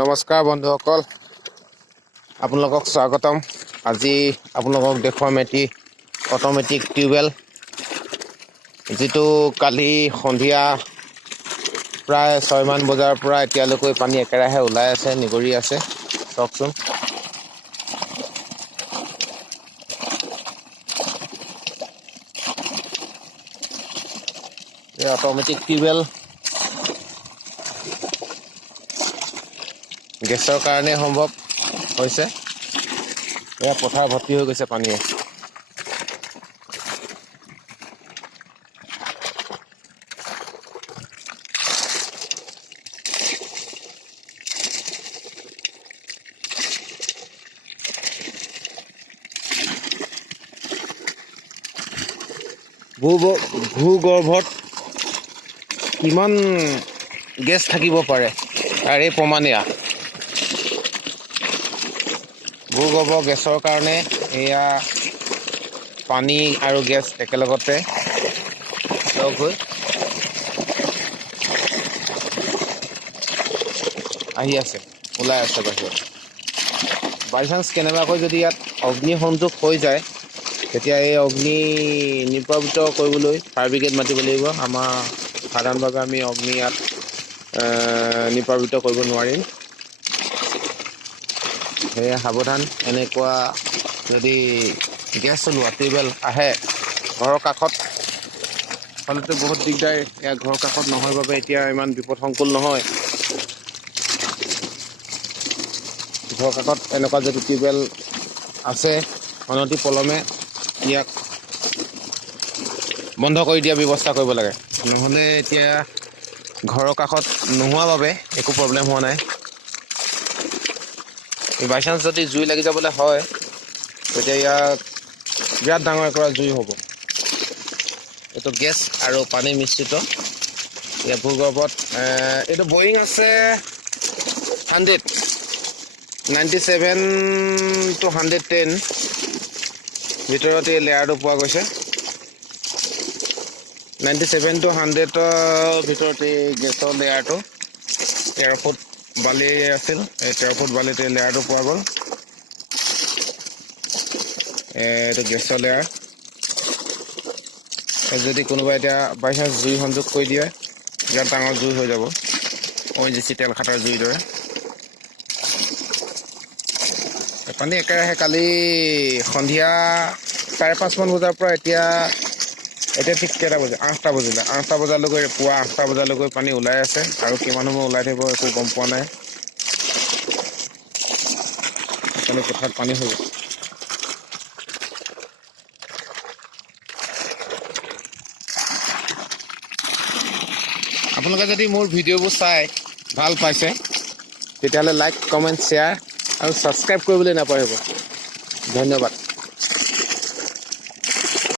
নমস্কাৰ বন্ধুসকল, আপোনালোকক স্বাগতম। আজি আপোনালোকক দেখুৱাম এটি অট'মেটিক টিউবৱেল, যিটো কালি সন্ধিয়া প্ৰায় 6 মান বজাৰ পৰা এতিয়ালৈকে পানী একেৰাহে ওলাই আছে, নিগৰি আছে। চাওকচোন, এই অট'মেটিক টিউবৱেল গেছৰ কাৰণে সম্ভৱ হৈছে। এয়া পথাৰ ভৰ্তি হৈ গৈছে পানীয়ে। ভূগৰ্ভত কিমান গেছ থাকিব পাৰে তাৰ এই প্ৰমাণীয়া। ভূগৰ্ভ গেছৰ কাৰণে এয়া পানী আৰু গেছ একেলগতে লগ হৈ আহি আছে, ওলাই আছে বাহিৰত। বাই চান্স কেনেবাকৈ যদি ইয়াত অগ্নি সংযোগ হৈ যায়, তেতিয়া এই অগ্নি নিৰ্বাপিত কৰিবলৈ ফায়াৰ ব্ৰিগেড মাতিব লাগিব। আমাৰ সাধাৰণভাৱে আমি অগ্নি ইয়াত নিৰ্বাপিত কৰিব নোৱাৰিম। সেয়ে সাৱধান। এনেকুৱা যদি গেছ চলোৱা টিউবৱেল আহে ঘৰৰ কাষত হ'লেতো বহুত দিগদাৰ। এয়া ঘৰৰ কাষত নহয় বাবে এতিয়া ইমান বিপদসংকুল নহয়। ঘৰৰ কাষত এনেকুৱা যদি টিউবৱেল আছে, অনতি পলমে ইয়াক বন্ধ কৰি দিয়াৰ ব্যৱস্থা কৰিব লাগে। নহ'লে এতিয়া ঘৰৰ কাষত নোহোৱা বাবে একো প্ৰব্লেম হোৱা নাই। বাই চান্স যদি জুই লাগি যাবলৈ হয়, তেতিয়া ইয়াত বিৰাট ডাঙৰ একৰা জুই হ'ব। এইটো গেছ আৰু পানী মিশ্ৰিত। ইয়াত ভূগৰ্ভত এইটো বৰিং আছে 97 to 110 ভিতৰত এই লেয়াৰটো পোৱা গৈছে। 97 to 100ৰ ভিতৰত এই গেছৰ লেয়াৰটো 13 ফুট বালি আছিল। এই 13 ফুট বালিতে লেয়াৰটো পোৱা গ'ল। এইটো গেছৰ লেয়াৰ। যদি কোনোবাই এতিয়া বাই চান্স জুই সংযোগ কৰি দিয়ে, ইয়াত ডাঙৰ জুই হৈ যাব, ONGC তেল খাটাৰ জুইৰ দৰে। পানী একেৰাহে কালি সন্ধিয়া 5:30 মান বজাৰ পৰা এতিয়া ঠিক কেইটা বজা 8টা বজিলে। 8টা বজালৈকে, পুৱা 8টা বজালৈকে পানী ওলাই আছে। আৰু কিমান সময় ওলাই থাকিব একো গম পোৱা নাই। কালি পথাৰত পানী হৈ গ'ল। আপোনালোকে যদি মোৰ ভিডিঅ'বোৰ চাই ভাল পাইছে, তেতিয়াহ'লে লাইক, কমেণ্ট, শ্বেয়াৰ আৰু ছাবস্ক্ৰাইব কৰিবলৈ নাপাহৰিব। ধন্যবাদ।